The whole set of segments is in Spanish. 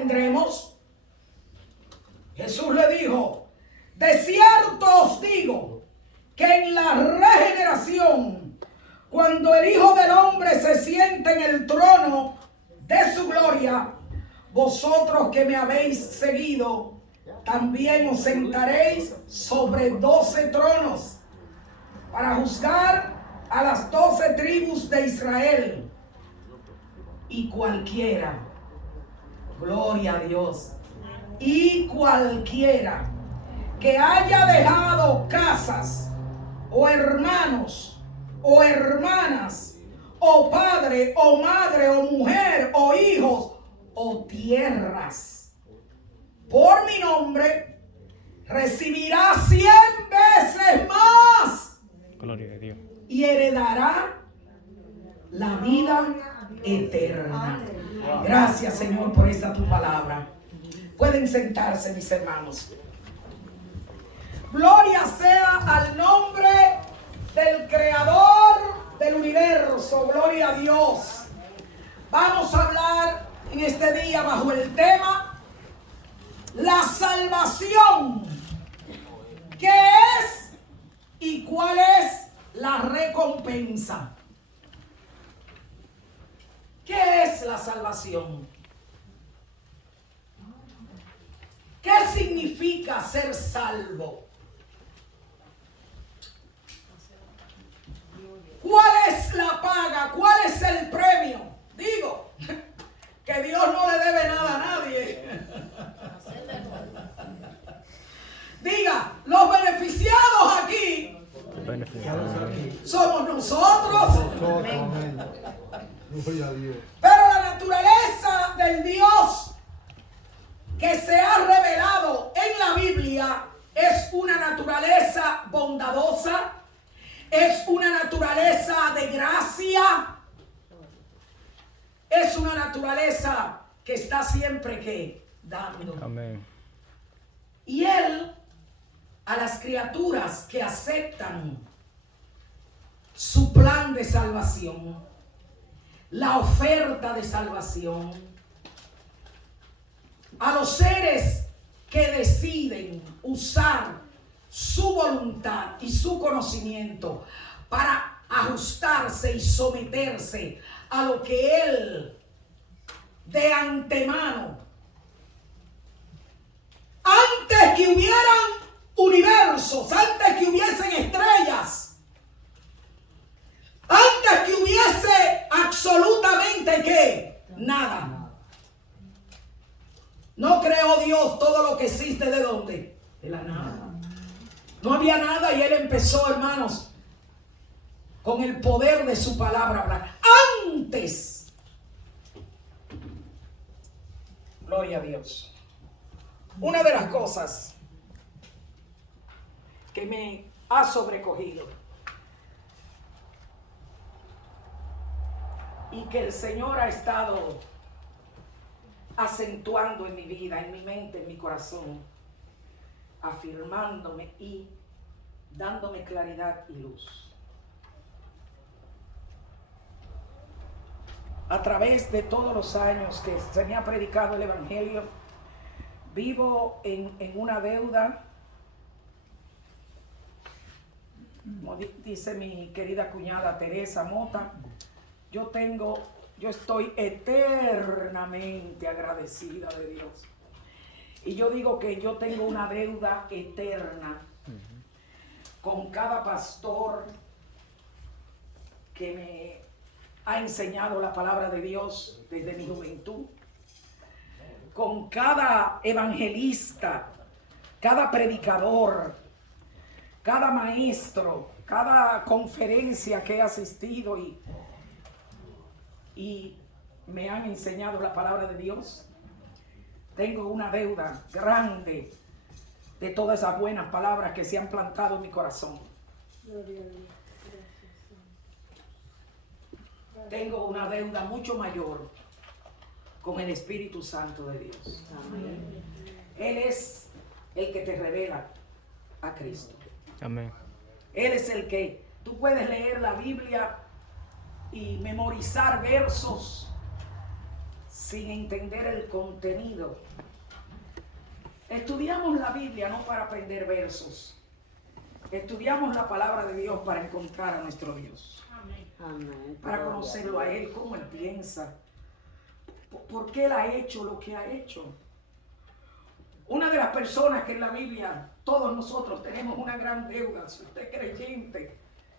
tendremos? Jesús le dijo: de cierto os digo que en la regeneración, cuando el Hijo del Hombre se siente en el trono de su gloria, vosotros que me habéis seguido, también os sentaréis sobre 12 tronos para juzgar a las 12 tribus de Israel. Y cualquiera, gloria a Dios, y cualquiera que haya dejado casas, o hermanos, o hermanas, o padre, o madre, o mujer, o hijos, o tierras, por mi nombre, recibirá 100 veces más. Gloria a Dios. Y heredará la vida eterna. Gracias, Señor, por esta tu palabra. Pueden sentarse, mis hermanos. Gloria sea al nombre del Creador del universo. Gloria a Dios. Vamos a hablar en este día bajo el tema la salvación. ¿Qué es y cuál es la recompensa? ¿Qué es la salvación? ¿Qué significa ser salvo? ¿Cuál es la paga? ¿Cuál es el premio? Digo, que Dios no le debe nada a nadie. Diga, los beneficiados aquí somos nosotros. Pero la naturaleza del Dios que se ha revelado en la Biblia es una naturaleza bondadosa, es una naturaleza de gracia, es una naturaleza que está siempre que dando. Amén. Y Él, a las criaturas que aceptan su plan de salvación, la oferta de salvación, a los seres que deciden usar su voluntad y su conocimiento para ajustarse y someterse a lo que Él de antemano, antes que hubieran universos, antes que hubiesen estrellas, antes que hubiese absolutamente ¿qué? Nada. No creó Dios todo lo que existe, ¿de dónde? De la nada. No había nada y Él empezó, hermanos, con el poder de su palabra hablar. Antes. Gloria a Dios. Una de las cosas que me ha sobrecogido y que el Señor ha estado acentuando en mi vida, en mi mente, en mi corazón, afirmándome y dándome claridad y luz. A través de todos los años que se me ha predicado el Evangelio, vivo en una deuda, como dice mi querida cuñada Teresa Mota, yo estoy eternamente agradecida de Dios. Y yo digo que yo tengo una deuda eterna con cada pastor que me ha enseñado la palabra de Dios desde mi juventud, con cada evangelista, cada predicador, cada maestro, cada conferencia que he asistido y me han enseñado la palabra de Dios. Tengo una deuda grande de todas esas buenas palabras que se han plantado en mi corazón. Tengo una deuda mucho mayor con el Espíritu Santo de Dios. Amén. Él es el que te revela a Cristo. Amén. Él es el que tú puedes leer la Biblia y memorizar versos sin entender el contenido. Estudiamos la Biblia no para aprender versos. Estudiamos la palabra de Dios para encontrar a nuestro Dios. Amén. Para conocerlo a Él, cómo Él piensa. ¿Por qué Él ha hecho lo que ha hecho? Una de las personas que en la Biblia, todos nosotros tenemos una gran deuda. Si usted es creyente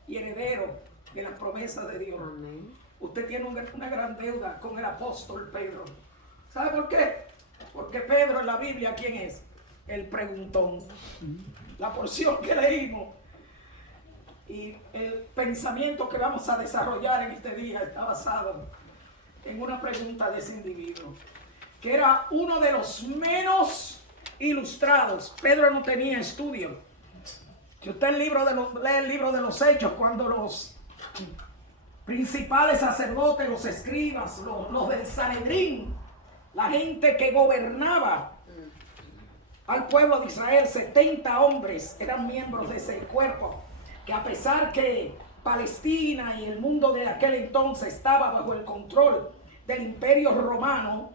y heredero de las promesas de Dios, amén, usted tiene una gran deuda con el apóstol Pedro. ¿Sabe por qué? Porque Pedro en la Biblia, ¿quién es? El preguntón. La porción que leímos y el pensamiento que vamos a desarrollar en este día está basado en una pregunta de ese individuo, que era uno de los menos ilustrados. Pedro no tenía estudio. Si usted lee el libro de los Hechos, cuando los principales sacerdotes, los escribas, los del Sanedrín, la gente que gobernaba al pueblo de Israel, 70 hombres eran miembros de ese cuerpo, que a pesar que Palestina y el mundo de aquel entonces estaba bajo el control del Imperio Romano,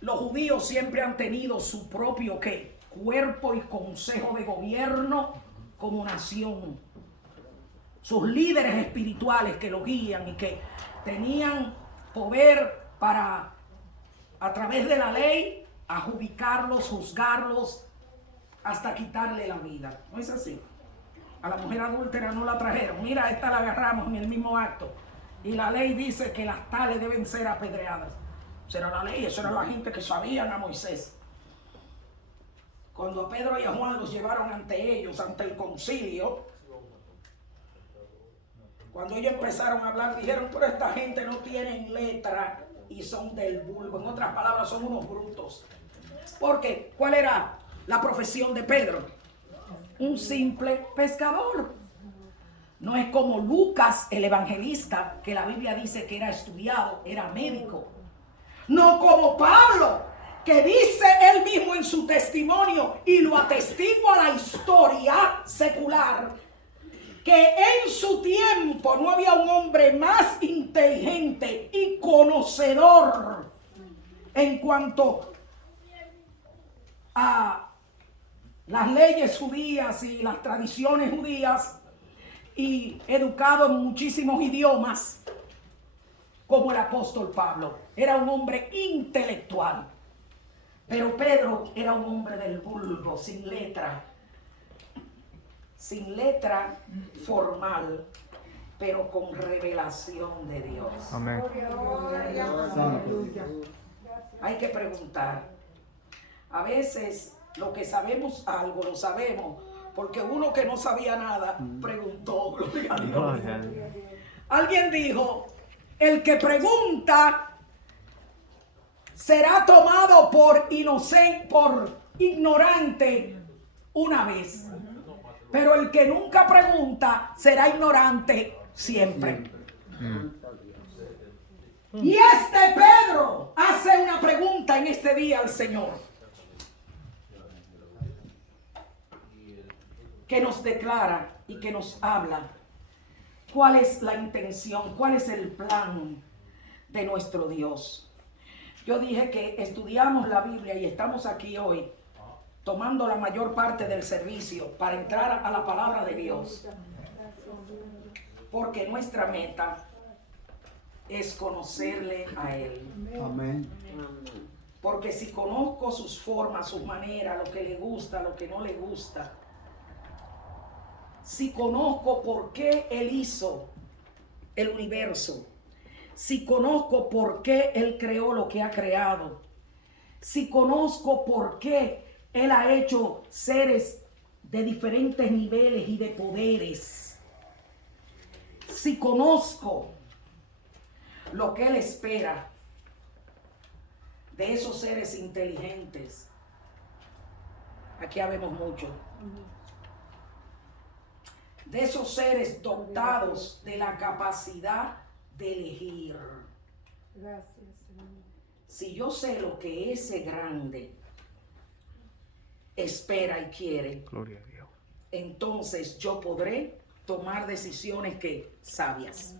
los judíos siempre han tenido su propio ¿qué? Cuerpo y consejo de gobierno como nación. Sus líderes espirituales que lo guían y que tenían poder para, a través de la ley, adjudicarlos, juzgarlos, hasta quitarle la vida. ¿No es así? A la mujer adúltera no la trajeron. Mira, esta la agarramos en el mismo acto. Y la ley dice que las tales deben ser apedreadas. Esa era la ley, eso era la gente que sabían a Moisés. Cuando a Pedro y a Juan los llevaron ante ellos, ante el concilio, cuando ellos empezaron a hablar, dijeron, pero esta gente no tienen letra y son del vulgo. En otras palabras, son unos brutos. Porque, ¿cuál era la profesión de Pedro? Un simple pescador. No es como Lucas, el evangelista, que la Biblia dice que era estudiado, era médico. No como Pablo, que dice él mismo en su testimonio, y lo atestigua la historia secular, que en su tiempo no había un hombre más inteligente y conocedor en cuanto a las leyes judías y las tradiciones judías, y educado en muchísimos idiomas, como el apóstol Pablo. Era un hombre intelectual. Pero Pedro era un hombre del vulgo, sin letra formal, pero con revelación de Dios. Amén. Hay que preguntar. A veces lo que sabemos algo, lo sabemos porque uno que no sabía nada preguntó. Gloria a Dios. Alguien dijo, el que pregunta será tomado por inocente, por ignorante una vez. Pero el que nunca pregunta será ignorante siempre. Y este Pedro hace una pregunta en este día al Señor, que nos declara y que nos habla cuál es la intención, cuál es el plan de nuestro Dios. Yo dije que estudiamos la Biblia y estamos aquí hoy tomando la mayor parte del servicio para entrar a la palabra de Dios, porque nuestra meta es conocerle a Él. Amén. Porque si conozco sus formas, sus maneras, lo que le gusta, lo que no le gusta, si conozco por qué Él hizo el universo, si conozco por qué Él creó lo que ha creado, si conozco por qué Él ha hecho seres de diferentes niveles y de poderes, si conozco lo que Él espera de esos seres inteligentes, aquí habemos mucho, de esos seres dotados de la capacidad de elegir. Gracias, Señor. Si yo sé lo que ese grande espera y quiere, Gloria a Dios. entonces yo podré tomar decisiones que sabias.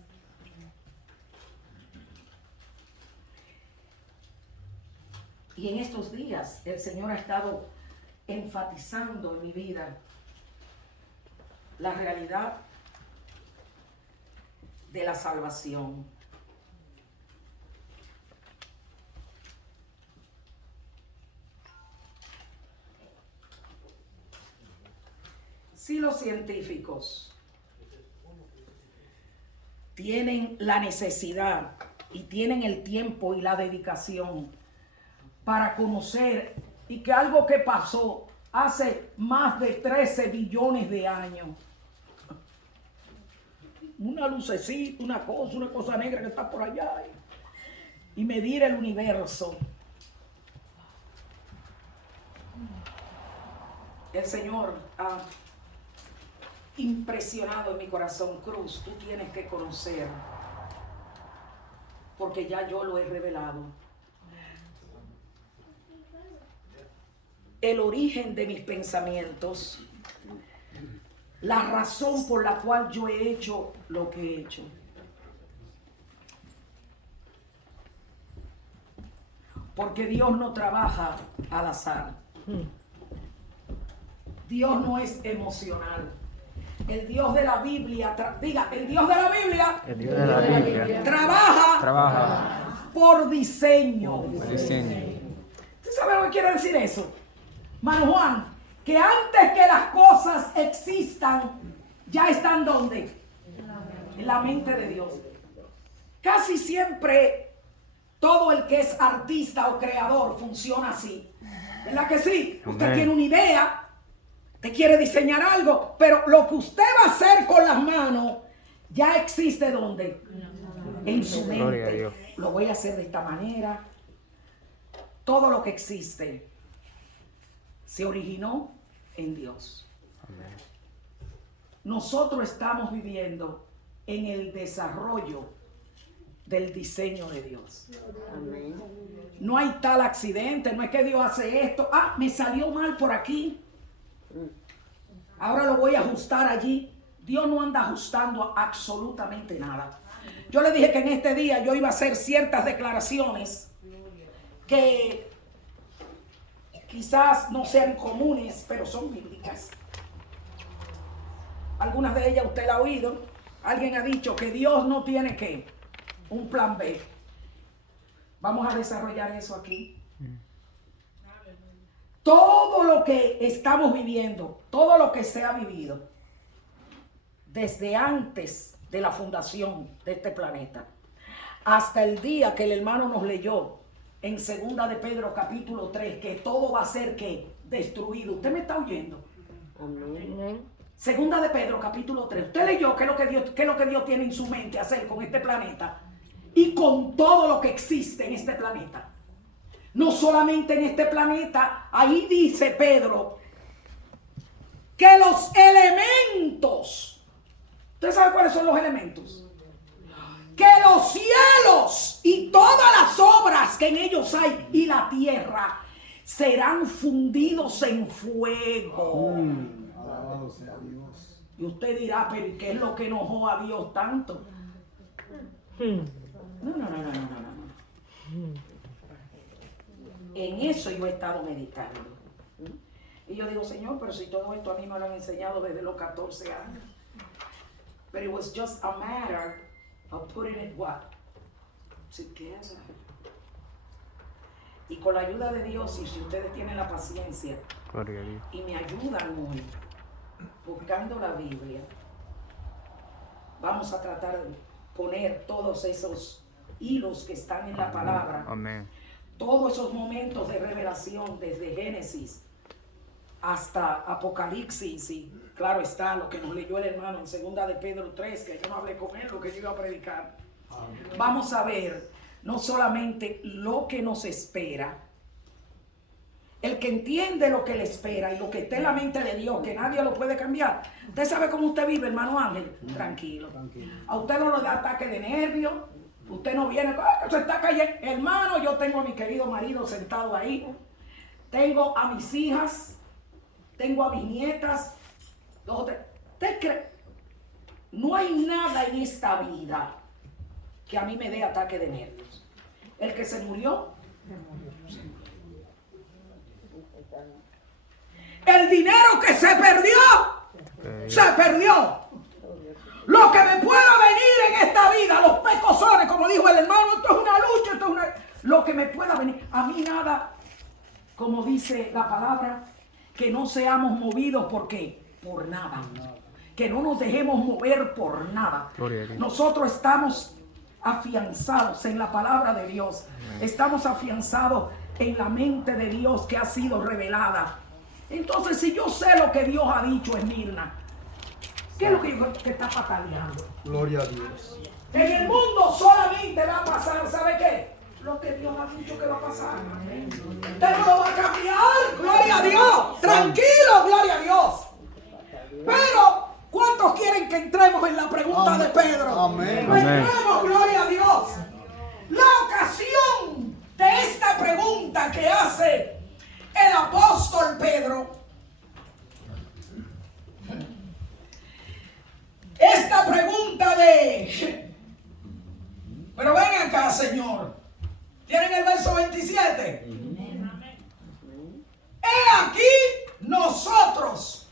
Y en estos días el Señor ha estado enfatizando en mi vida la realidad de la salvación. Si los científicos tienen la necesidad y tienen el tiempo y la dedicación para conocer y que algo que pasó hace más de 13 billones de años, una lucecita, una cosa negra que está por allá, y medir el universo. El Señor ha impresionado en mi corazón. Cruz, tú tienes que conocer, porque ya yo lo he revelado, el origen de mis pensamientos, la razón por la cual yo he hecho lo que he hecho. Porque Dios no trabaja al azar. Dios no es emocional. El Dios de la Biblia, diga, el Dios de la Biblia, El Dios de la Biblia trabaja por diseño. diseño. ¿Usted sabe lo que quiere decir eso? Mano Juan, que antes que las cosas existan, ya están ¿dónde? En la mente de Dios. Casi siempre todo el que es artista o creador funciona así. ¿Verdad que sí? Usted Amén. tiene una idea, te quiere diseñar algo, pero lo que usted va a hacer con las manos ya existe ¿dónde? En su Gloria a mente. Dios. Lo voy a hacer de esta manera. Todo lo que existe se originó en Dios. Amén. Nosotros estamos viviendo en el desarrollo del diseño de Dios. Amén. No hay tal accidente, no es que Dios hace esto. Ah, me salió mal por aquí. Ahora lo voy a ajustar allí. Dios no anda ajustando absolutamente nada. Yo le dije que en este día yo iba a hacer ciertas declaraciones que quizás no sean comunes, pero son bíblicas. Algunas de ellas usted la ha oído. Alguien ha dicho que Dios no tiene ¿qué? Un plan B. Vamos a desarrollar eso aquí. Todo lo que estamos viviendo, todo lo que se ha vivido desde antes de la fundación de este planeta hasta el día que el hermano nos leyó en 2 de Pedro capítulo 3, que todo va a ser ¿qué? Destruido. ¿Usted me está oyendo? Amén. 2 de Pedro capítulo 3. Usted leyó qué es lo que Dios tiene en su mente hacer con este planeta y con todo lo que existe en este planeta. No solamente en este planeta, ahí dice Pedro que los elementos, ¿usted sabe cuáles son los elementos? Que los cielos y todas las obras que en ellos hay y la tierra serán fundidos en fuego. Alabado sea Dios. Y usted dirá, pero ¿y qué es lo que enojó a Dios tanto? No. En eso yo he estado meditando. Y yo digo, Señor, pero si todo esto a mí me lo han enseñado desde los 14 años. But it was just a matter of putting it what? Together. Y con la ayuda de Dios, y si ustedes tienen la paciencia Gloria a Dios. y me ayudan hoy, buscando la Biblia, vamos a tratar de poner todos esos hilos que están en la palabra, Amén. todos esos momentos de revelación desde Génesis hasta Apocalipsis, y claro está lo que nos leyó el hermano en 2 de Pedro 3, que yo no hablé con él, lo que yo iba a predicar. Vamos a ver no solamente lo que nos espera, el que entiende lo que le espera y lo que está en la mente de Dios, que nadie lo puede cambiar. Usted sabe cómo usted vive, hermano Ángel, tranquilo. A usted no le da ataque de nervios, usted no viene, se está cayendo. Hermano, yo tengo a mi querido marido sentado ahí, tengo a mis hijas, tengo a mis nietas, ¿usted cree? No hay nada en esta vida que a mí me dé ataque de nervios. El que se murió, El dinero que se perdió, se perdió. Lo que me pueda venir en esta vida, los pecosones, como dijo el hermano, esto es una lucha, esto es una... Lo que me pueda venir, a mí nada, como dice la palabra, que no seamos movidos, ¿por qué? Por nada. Que no nos dejemos mover por nada. Nosotros estamos afianzados en la palabra de Dios. Estamos afianzados en la mente de Dios que ha sido revelada. Entonces, si yo sé lo que Dios ha dicho, Esmirna, ¿qué es lo que está pataleando? Gloria a Dios. En el mundo solamente va a pasar, ¿sabe qué? Lo que Dios ha dicho que va a pasar. Usted no lo va a cambiar, gloria a Dios. Tranquilo, gloria a Dios. Pero, ¿cuántos quieren que entremos en la pregunta de Pedro? Amén. Entremos, gloria a Dios. La ocasión de esta pregunta que hace el apóstol Pedro. Esta pregunta de... Pero ven acá, Señor. ¿Tienen el verso 27? He aquí nosotros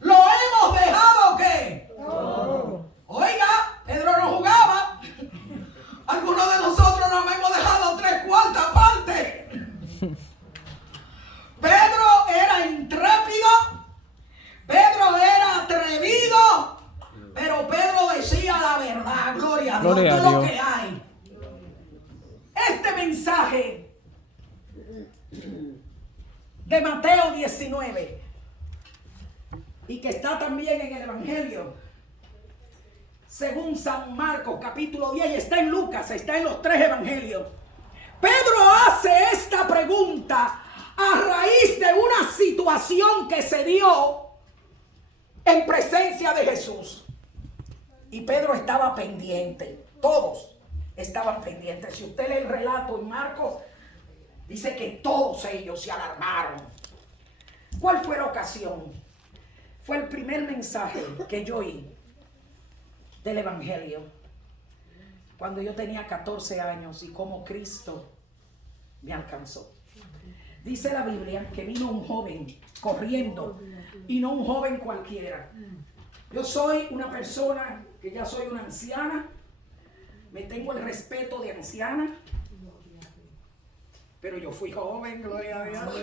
lo hemos dejado ¿qué? Oiga, Pedro no jugaba. Algunos de nosotros nos hemos dejado 3/4 partes. Pedro era intrépido. Pedro era atrevido. Pero Pedro decía la verdad. Gloria a Dios. Todo lo que hay. Este mensaje de Mateo 19 y que está también en el Evangelio según San Marcos capítulo 10 y está en Lucas, está en los 3 evangelios. Pedro hace esta pregunta a raíz de una situación que se dio en presencia de Jesús. Y Pedro estaba pendiente, todos estaban pendientes. Si usted lee el relato en Marcos, dice que todos ellos se alarmaron. ¿Cuál fue la ocasión? Fue el primer mensaje que yo oí del Evangelio cuando yo tenía 14 años y como Cristo me alcanzó. Dice la Biblia que vino un joven corriendo y no un joven cualquiera. Yo soy una persona que ya soy una anciana, me tengo el respeto de anciana, pero yo fui joven, gloria a Dios.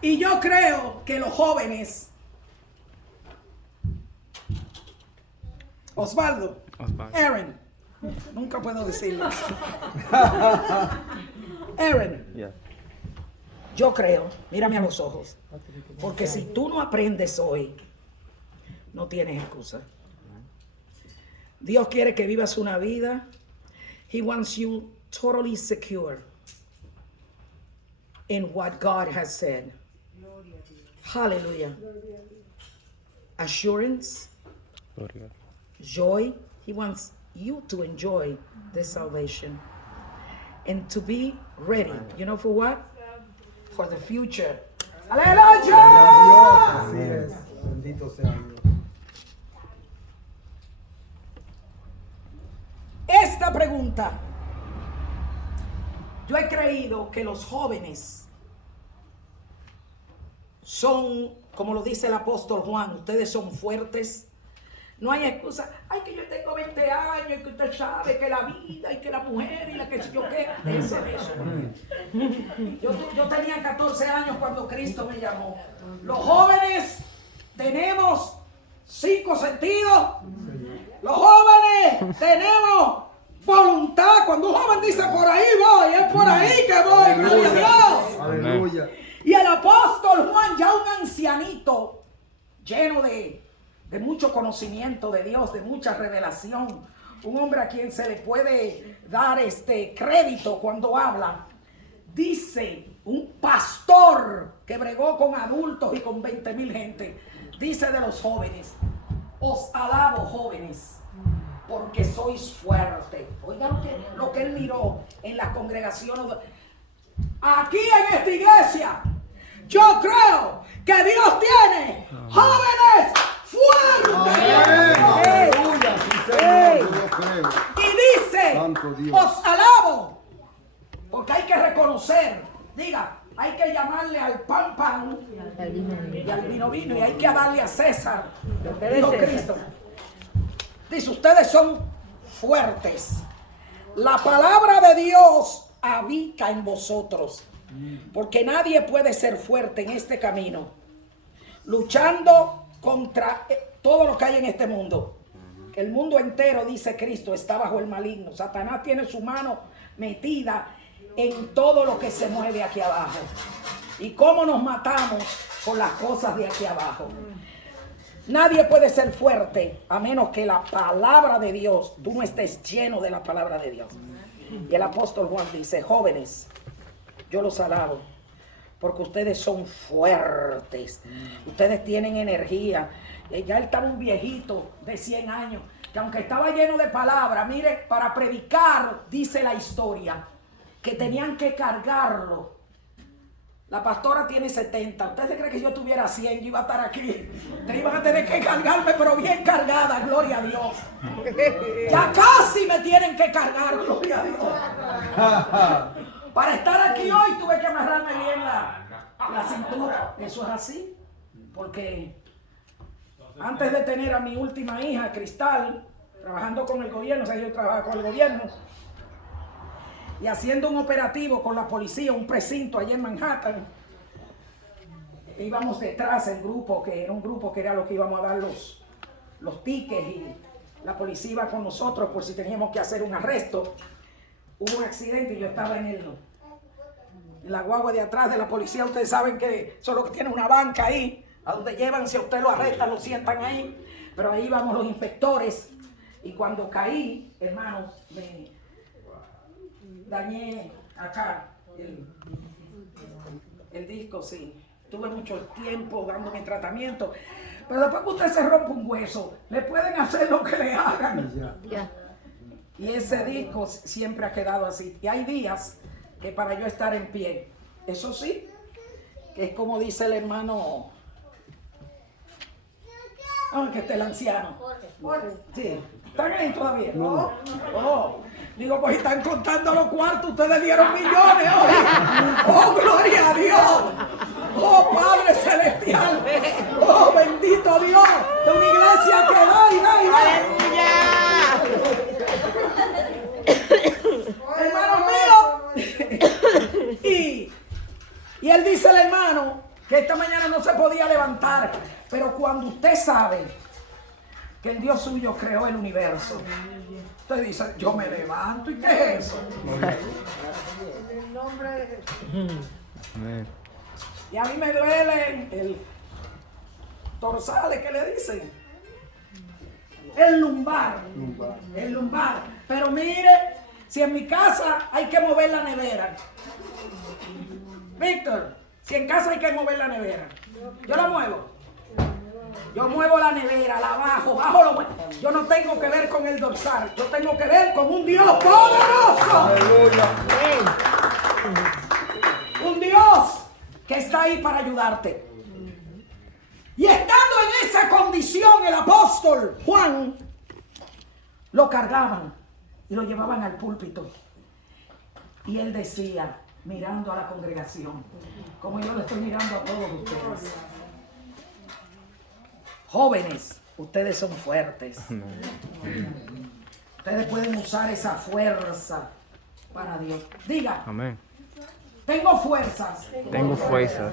Y yo creo que los jóvenes, Osvaldo, Aaron, nunca puedo decirlo. Aaron, yo creo, mírame a los ojos, porque si tú no aprendes hoy, no tienes excusa. Dios quiere que vivas una vida. He wants you totally secure in what God has said. Hallelujah. Assurance, joy. He wants you to enjoy this salvation and to be ready. You know for what? For the future. Aleluya. Así es. Bendito sea Dios. Esta pregunta, yo he creído que los jóvenes son, como lo dice el apóstol Juan, ustedes son fuertes. No hay excusa. Ay, que yo tengo 20 años y que usted sabe que la vida y que la mujer y la que yo qué. Eso. Yo tenía 14 años cuando Cristo me llamó. Los jóvenes tenemos 5 sentidos. Los jóvenes tenemos voluntad. Cuando un joven dice por ahí voy, es por ahí que voy. Gloria a Dios. Aleluya. Y el apóstol Juan, ya un ancianito lleno de mucho conocimiento de Dios, de mucha revelación, un hombre a quien se le puede dar crédito cuando habla, dice, un pastor que bregó con adultos y con 20,000 gente, dice de los jóvenes: os alabo, jóvenes, porque sois fuertes. Oigan lo que él miró en las congregaciones. Aquí en esta iglesia, yo creo que Dios tiene jóvenes fuertes. Aleluya. Sí, Señor, yo creo. Y dice: os alabo, Porque hay que reconocer, diga, hay que llamarle al pan y al vino y hay que darle a César, dijo Cristo. Dice, ustedes son fuertes. La palabra de Dios habita en vosotros. Porque nadie puede ser fuerte en este camino, luchando contra todo lo que hay en este mundo. El mundo entero, dice Cristo, está bajo el maligno. Satanás tiene su mano metida en todo lo que se mueve aquí abajo. ¿Y cómo nos matamos con las cosas de aquí abajo? Nadie puede ser fuerte a menos que la palabra de Dios, tú no estés lleno de la palabra de Dios. Y el apóstol Juan dice, jóvenes, yo los alabo, porque ustedes son fuertes, ustedes tienen energía. Ya él estaba un viejito de 100 años, que aunque estaba lleno de palabras, mire, para predicar, dice la historia, que tenían que cargarlo. La pastora tiene 70. ¿Ustedes creen que yo tuviera 100? Yo iba a estar aquí. Ustedes iban a tener que cargarme, pero bien cargada, gloria a Dios. Ya casi me tienen que cargar, gloria a Dios. Para estar aquí hoy tuve que amarrarme bien la cintura. Eso es así. Porque antes de tener a mi última hija, Cristal, trabajando con el gobierno, o sea, yo trabajaba con el gobierno, y haciendo un operativo con la policía, un precinto allá en Manhattan, íbamos detrás en grupo, que era un grupo que era lo que íbamos a dar los tickets, y la policía iba con nosotros por si teníamos que hacer un arresto. Hubo un accidente y yo estaba en la guagua de atrás de la policía. Ustedes saben que solo tiene una banca ahí, a donde llevan, si a usted lo arrestan, lo sientan ahí. Pero ahí íbamos los inspectores, y cuando caí, hermanos, me dañé acá el disco, sí. Tuve mucho tiempo dándome tratamiento, pero después que usted se rompe un hueso, le pueden hacer lo que le hagan. Y ese disco siempre ha quedado así. Y hay días que para yo estar en pie, eso sí, que es como dice el hermano, que esté el anciano. Sí. ¿Están ahí todavía? No. Oh. Digo, pues están contando los cuartos, ustedes dieron millones hoy. Oh, gloria a Dios. Oh, Padre Celestial. Oh, bendito Dios. De una iglesia que da y da y da. Hermano mío. Y él dice al hermano que esta mañana no se podía levantar. Pero cuando usted sabe que el Dios suyo creó el universo, usted dice, yo me levanto, ¿y qué es eso? En el nombre de Jesús. Amén. Y a mí me duele el dorsales, ¿qué le dicen? El lumbar. El lumbar. Pero mire, si en mi casa hay que mover la nevera. Víctor, si en casa hay que mover la nevera, yo la muevo. Yo muevo la nevera, la bajo lo muevo. Yo no tengo que ver con el dorsal, yo tengo que ver con un Dios poderoso. Aleluya. Un Dios que está ahí para ayudarte. Y estando en esa condición, el apóstol Juan lo cargaban y lo llevaban al púlpito. Y él decía, mirando a la congregación, como yo le estoy mirando a todos ustedes: jóvenes, ustedes son fuertes. Ustedes pueden usar esa fuerza para Dios. Diga, Amén. tengo fuerzas. Tengo fuerzas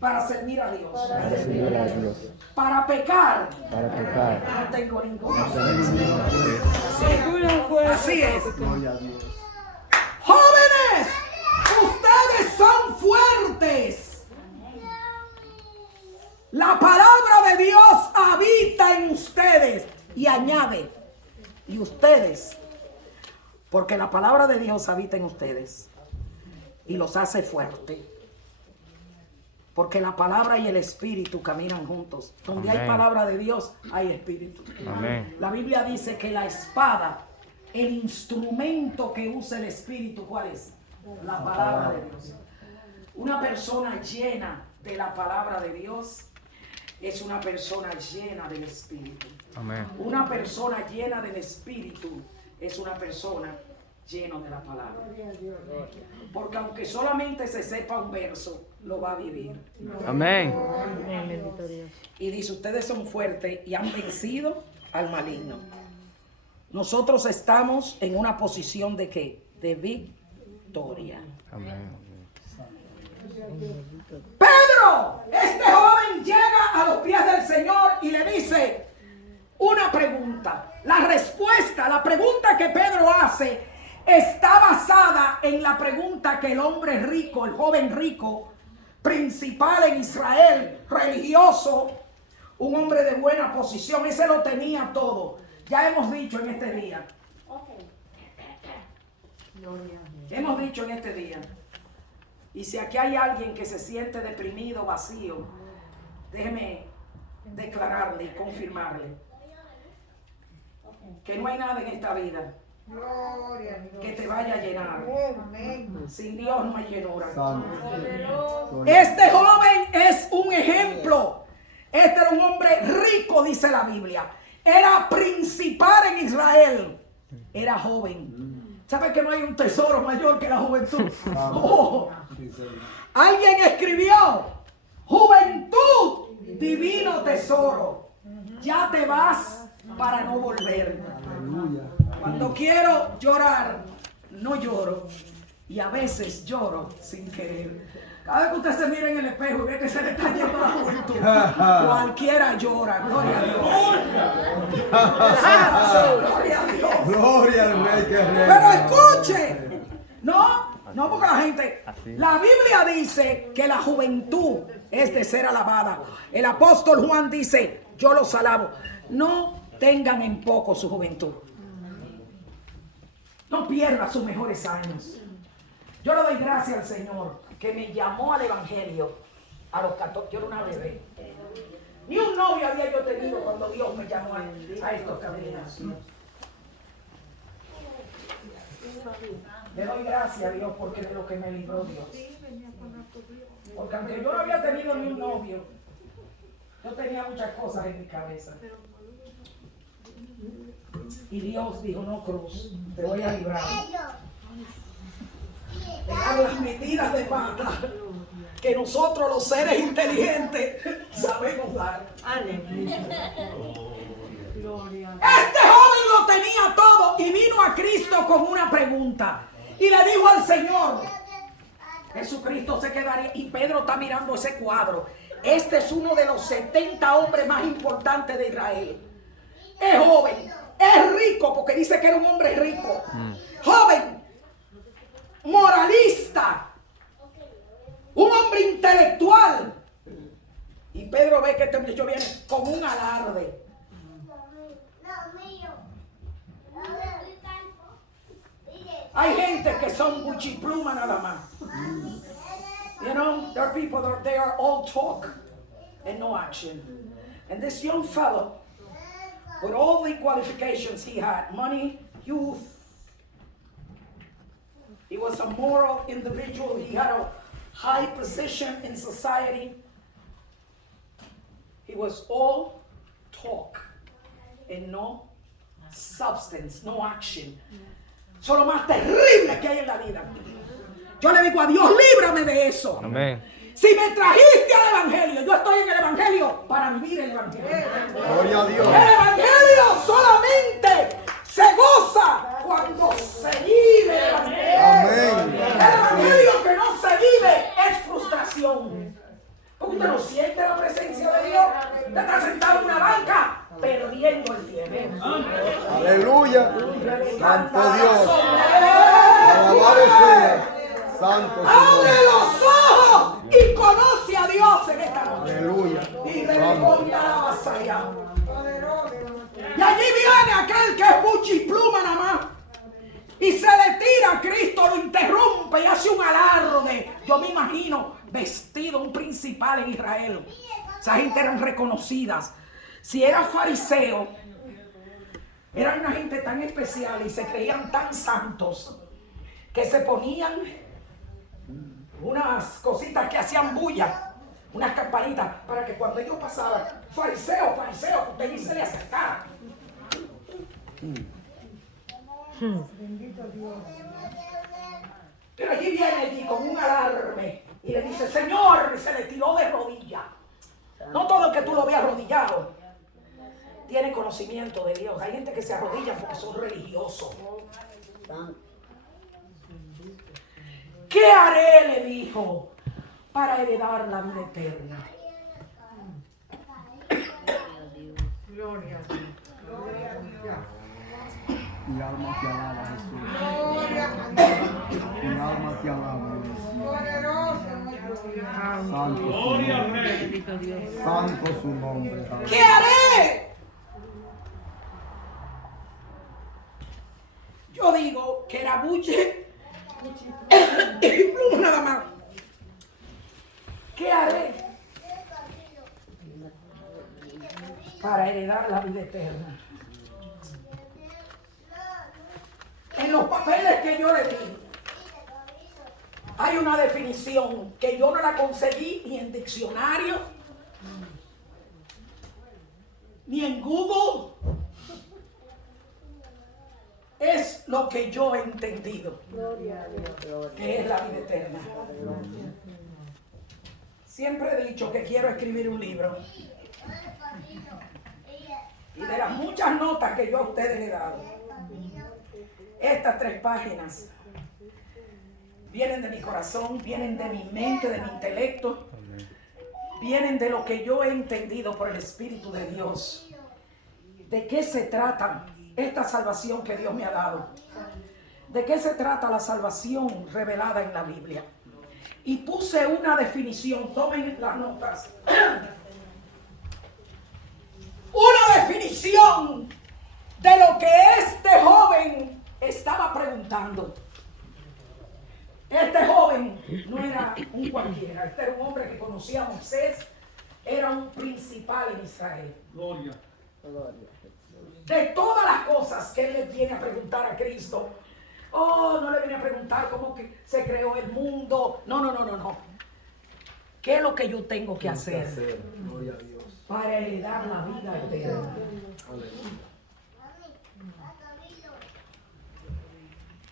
Para servir a Dios. para servir a Dios, Para pecar. para pecar. No tengo ninguna. fuerza. Así es. Gloria a Dios. Jóvenes, ustedes son fuertes. La palabra de Dios habita en ustedes. Y añade, y ustedes, porque la palabra de Dios habita en ustedes y los hace fuertes. Porque la palabra y el espíritu caminan juntos. Donde hay Amén. palabra de Dios, hay espíritu. Amén. La Biblia dice que la espada, el instrumento que usa el espíritu, ¿cuál es? La palabra de Dios. Una persona llena de la palabra de Dios es una persona llena del espíritu. Amén. Una persona llena del espíritu es una persona lleno de la palabra. Porque aunque solamente se sepa un verso, lo va a vivir. Amén. Y dice, ustedes son fuertes y han vencido al maligno. Nosotros estamos en una posición de ¿qué? De victoria. Amén. Pedro, este joven llega a los pies del Señor y le dice una pregunta. La respuesta, la pregunta que Pedro hace está basada en la pregunta que el hombre rico, el joven rico, principal en Israel, religioso, un hombre de buena posición, ese lo tenía todo. Ya hemos dicho en este día. Hemos dicho en este día. Y si aquí hay alguien que se siente deprimido, vacío, déjeme declararle y confirmarle que no hay nada en esta vida que te vaya a llenar. Sin Dios no hay llenura. Este joven es un ejemplo. Este era un hombre rico, dice la Biblia. Era principal en Israel. Era joven. ¿Sabe que no hay un tesoro mayor que la juventud? Oh. Alguien escribió: juventud, divino tesoro. Ya te vas para no volver. Cuando quiero llorar, no lloro. Y a veces lloro sin querer. Cada vez que usted se mira en el espejo y ve que se le está yendo la juventud, cualquiera llora. Gloria a Dios. Gloria a Dios. Gloria al Rey que reina. Pero escuche. No porque la gente. La Biblia dice que la juventud es de ser alabada. El apóstol Juan dice: yo los alabo. No tengan en poco su juventud. No pierda sus mejores años. Yo le doy gracias al Señor que me llamó al Evangelio a los 14. Yo era una bebé. Ni un novio había yo tenido cuando Dios me llamó a estos caminos. Le doy gracias a Dios porque de lo que me libró Dios. Porque aunque yo no había tenido ni un novio, yo tenía muchas cosas en mi cabeza. Y Dios dijo: no, Cruz, te voy a librar. Dejar las metidas de pata que nosotros los seres inteligentes sabemos dar. Este joven lo tenía todo y vino a Cristo con una pregunta. Y le dijo al Señor: Jesucristo se quedaría. Y Pedro está mirando ese cuadro. Este es uno de los 70 hombres más importantes de Israel. Es joven, es rico, porque dice que era un hombre rico. Joven, moralista, un hombre intelectual. Y Pedro ve que este muchacho viene con un alarde. Hay gente que son buchipluma nada más. You know, there are people that they are all talk and no action. And this young fellow, with all the qualifications he had, money, youth, he was a moral individual, he had a high position in society. He was all talk and no substance, no action. Eso es lo más terrible que hay en la vida. Yo le digo a Dios: líbrame de eso. Amén. Si me trajiste al Evangelio, yo estoy en el Evangelio para vivir el Evangelio. Gloria a Dios. El Evangelio solamente se goza cuando se vive el Evangelio. Amén. El Evangelio que no se vive es frustración. Porque usted no siente la presencia de Dios. Usted está sentado en una banca perdiendo el tiempo. Aleluya. Santo Dios. Alabado sea. Santo Abre Señor. los ojos y conoce a Dios en esta noche. Aleluya. Y responda la vasalla. Y allí viene aquel que es buchipluma nada más. Y se le tira a Cristo, lo interrumpe y hace un alarde. Yo me imagino vestido un principal en Israel. Esa gente eran reconocidas. Si era fariseo, eran una gente tan especial y se creían tan santos que se ponían unas cositas que hacían bulla, unas campanitas, para que cuando ellos pasaban, fariseo, usted ni se le acercara. Pero allí viene allí con un alarme y le dice, Señor, y se le tiró de rodillas. No todo el que tú lo veas arrodillado tiene conocimiento de Dios. Hay gente que se arrodilla porque son religiosos. ¿Qué haré? Le dijo, para heredar la vida eterna. Gloria a Dios. Gloria a Dios. Mi alma te alaba, Jesús. Gloria a Dios. Mi alma te alaba, Dios. Poderoso nuestro Dios. Santo su nombre. Santo su nombre. ¿Qué haré? Yo digo que era buche y pluma nada más. ¿Qué haré para heredar la vida eterna? En los papeles que yo le di hay una definición que yo no la conseguí ni en diccionario, ni en Google. Es lo que yo he entendido que es la vida eterna. Siempre he dicho que quiero escribir un libro. Y de las muchas notas que yo a ustedes le he dado, estas 3 páginas vienen de mi corazón, vienen de mi mente, de mi intelecto, vienen de lo que yo he entendido por el Espíritu de Dios. ¿De qué se trata esta salvación que Dios me ha dado? ¿De qué se trata la salvación revelada en la Biblia? Y puse una definición, tomen las notas. Una definición de lo que este joven estaba preguntando. Este joven no era un cualquiera, este era un hombre que conocía a Moisés, era un principal en Israel. Gloria. De todas las cosas que él le viene a preguntar a Cristo, no le viene a preguntar cómo que se creó el mundo, no. ¿Qué es lo que yo tengo que hacer Gloria a Dios. para heredar la vida eterna?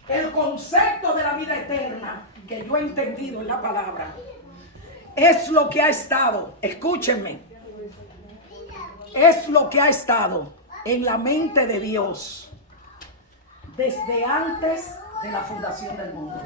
El concepto de la vida eterna que yo he entendido en la palabra es lo que ha estado, escúchenme, es lo que ha estado en la mente de Dios desde antes de la fundación del mundo.